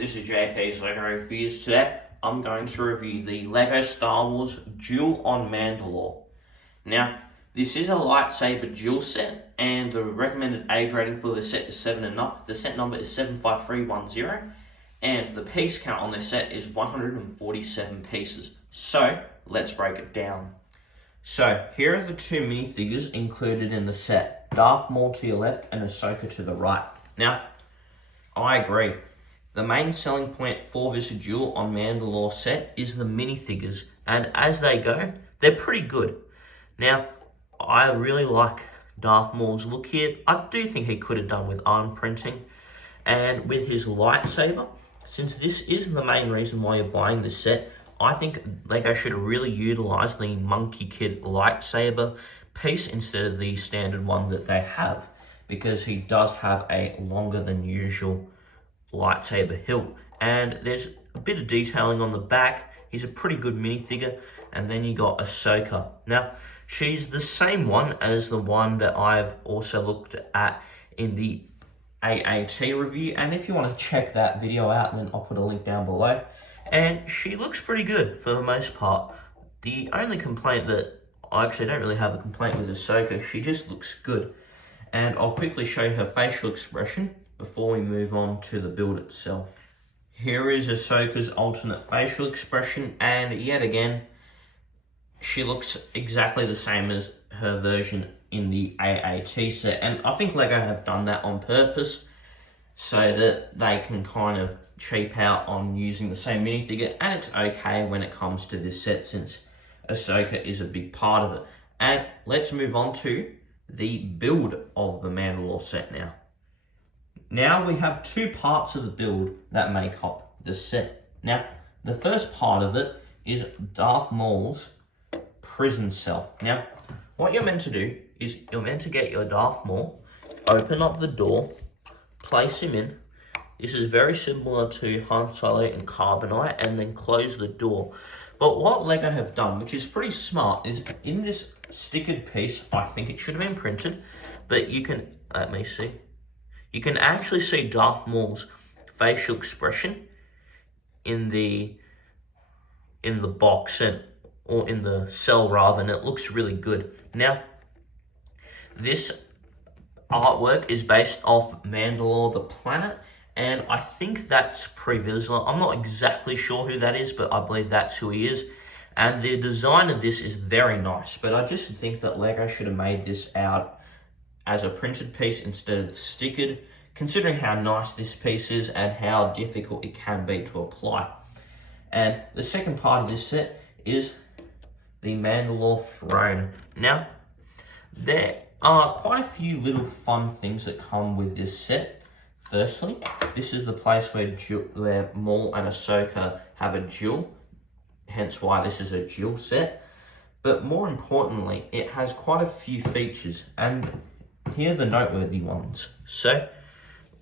this is JP's Lego Reviews. Today, I'm going to review the Lego Star Wars Duel on Mandalore. Now, this is a lightsaber duel set, and the recommended age rating for the set is 7 and up. The set number is 75310, and the piece count on this set is 147 pieces. So, let's break it down. So, here are the two minifigures included in the set. Darth Maul to your left and Ahsoka to the right. Now, I agree. The main selling point for this duel on Mandalore set is the minifigures, and as they go, they're pretty good. Now, I really like Darth Maul's look here. I do think he could have done with arm printing, and with his lightsaber. Since this is the main reason why you're buying this set, I think Lego should really utilize the Monkey Kid lightsaber piece instead of the standard one that they have, because he does have a longer than usual lightsaber hilt, and there's a bit of detailing on the back. He's a pretty good minifigure. And then you got Ahsoka. Now, she's the same one as the one that I've also looked at in the AAT review, and if you want to check that video out, then I'll put a link down below. And she looks pretty good for the most part. The only complaint that I actually don't really have a complaint with Ahsoka, she just looks good. And I'll quickly show you her facial expression before we move on to the build itself. Here is Ahsoka's alternate facial expression, and yet again, she looks exactly the same as her version in the AAT set. And I think Lego have done that on purpose so that they can kind of cheap out on using the same minifigure, and it's okay when it comes to this set since Ahsoka is a big part of it. And let's move on to the build of the Mandalore set now. Now we have two parts of the build that make up the set. Now, the first part of it is Darth Maul's prison cell. Now, what you're meant to do is you're meant to get your Darth Maul, open up the door, place him in. This is very similar to Han Solo and Carbonite, and then close the door. But what Lego have done, which is pretty smart, is in this stickered piece, I think it should have been printed, but you can, let me see. You can actually see Darth Maul's facial expression in the box, or in the cell rather, and it looks really good. Now, this artwork is based off Mandalore, the planet, and I think that's Pre Vizsla. I'm not exactly sure who that is, but I believe that's who he is. And the design of this is very nice, but I just think that Lego should have made this out as a printed piece instead of stickered, considering how nice this piece is and how difficult it can be to apply. And the second part of this set is the Mandalore throne. Now, there are quite a few little fun things that come with this set. Firstly, this is the place where Maul and Ahsoka have a duel, hence why this is a duel set. But more importantly, it has quite a few features, and here are the noteworthy ones. So,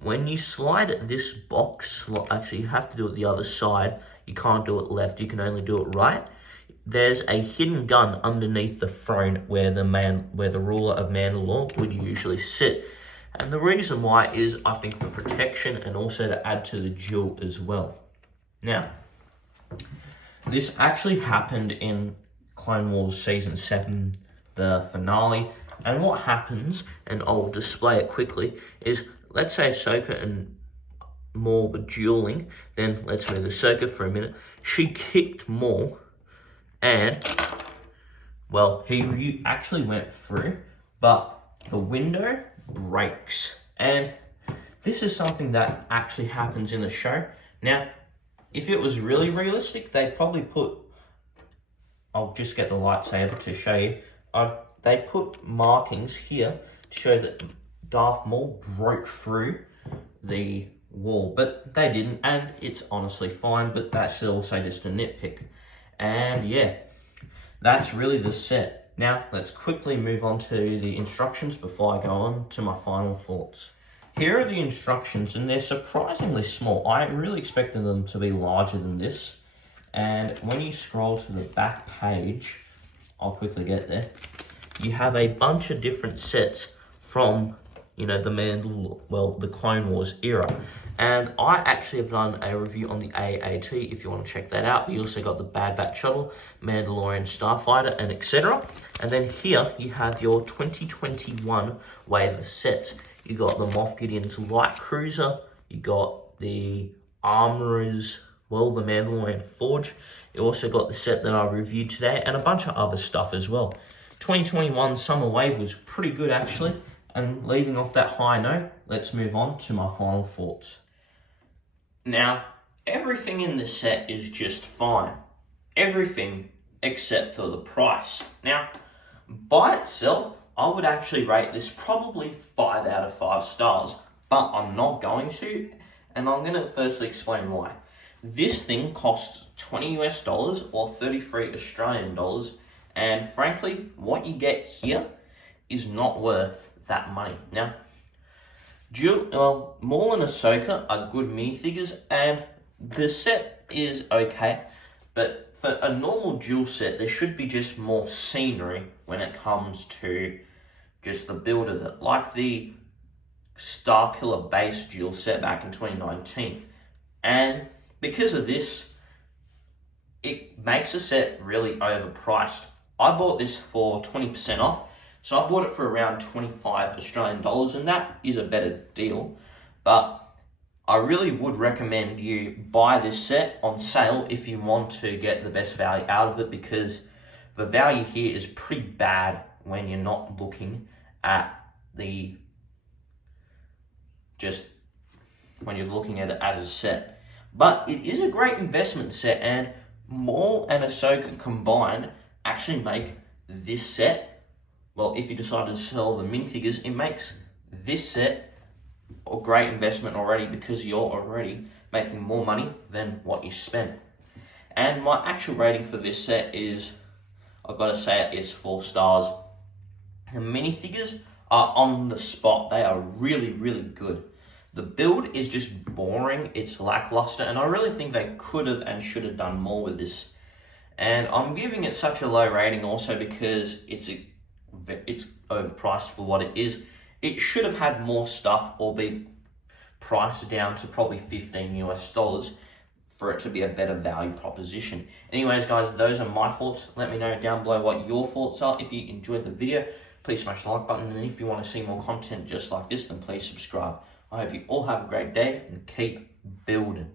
when you slide this box, well, actually you have to do it the other side. You can't do it left, you can only do it right. There's a hidden gun underneath the throne where the ruler of Mandalore would usually sit. And the reason why is, I think, for protection and also to add to the duel as well. Now, this actually happened in Clone Wars Season 7, the finale. And what happens, and I'll display it quickly, is let's say Ahsoka and Maul were dueling. Then let's move Ahsoka for a minute. She kicked Maul, and, well, he actually went through, but the window breaks. And this is something that actually happens in the show. Now, if it was really realistic, they'd probably put, I'll just get the lightsaber to show you. They put markings here to show that Darth Maul broke through the wall, but they didn't, and it's honestly fine, but that's also just a nitpick. And yeah, that's really the set. Now, let's quickly move on to the instructions before I go on to my final thoughts. Here are the instructions, and they're surprisingly small. I really expected them to be larger than this. And when you scroll to the back page, I'll quickly get there, you have a bunch of different sets from the Clone Wars era. And I actually have done a review on the AAT if you want to check that out. We also got the Bad Batch Shuttle, Mandalorian Starfighter, and etc. And then here you have your 2021 wave of sets. You got the Moff Gideon's Light Cruiser, you got the Armorer's, the Mandalorian Forge. You also got the set that I reviewed today and a bunch of other stuff as well. 2021 Summer Wave was pretty good actually. And leaving off that high note, let's move on to my final thoughts. Now, everything in this set is just fine. Everything except for the price. Now, by itself, I would actually rate this probably 5 out of 5 stars, but I'm not going to, and I'm going to firstly explain why. This thing costs $20 US or 33 Australian dollars, and frankly, what you get here is not worth that money. Now, Maul and Ahsoka are good minifigures, and the set is okay, but for a normal duel set, there should be just more scenery when it comes to just the build of it, like the Starkiller base duel set back in 2019. And because of this, it makes the set really overpriced. I bought this for 20% off, so I bought it for around 25 Australian dollars, and that is a better deal. But I really would recommend you buy this set on sale if you want to get the best value out of it, because the value here is pretty bad when you're not looking at when you're looking at it as a set. But it is a great investment set, and Maul and Ahsoka combined actually make this set, if you decide to sell the minifigures, it makes this set a great investment already, because you're already making more money than what you spent. And my actual rating for this set is, I've got to say, it's 4 stars. The minifigures are on the spot. They are really, really good. The build is just boring, it's lackluster, and I really think they could have and should have done more with this. And I'm giving it such a low rating also because it's overpriced for what it is. It should have had more stuff or be priced down to probably $15 US for it to be a better value proposition. Anyways, guys, those are my thoughts. Let me know down below what your thoughts are. If you enjoyed the video, please smash the like button. And if you want to see more content just like this, then please subscribe. I hope you all have a great day and keep building.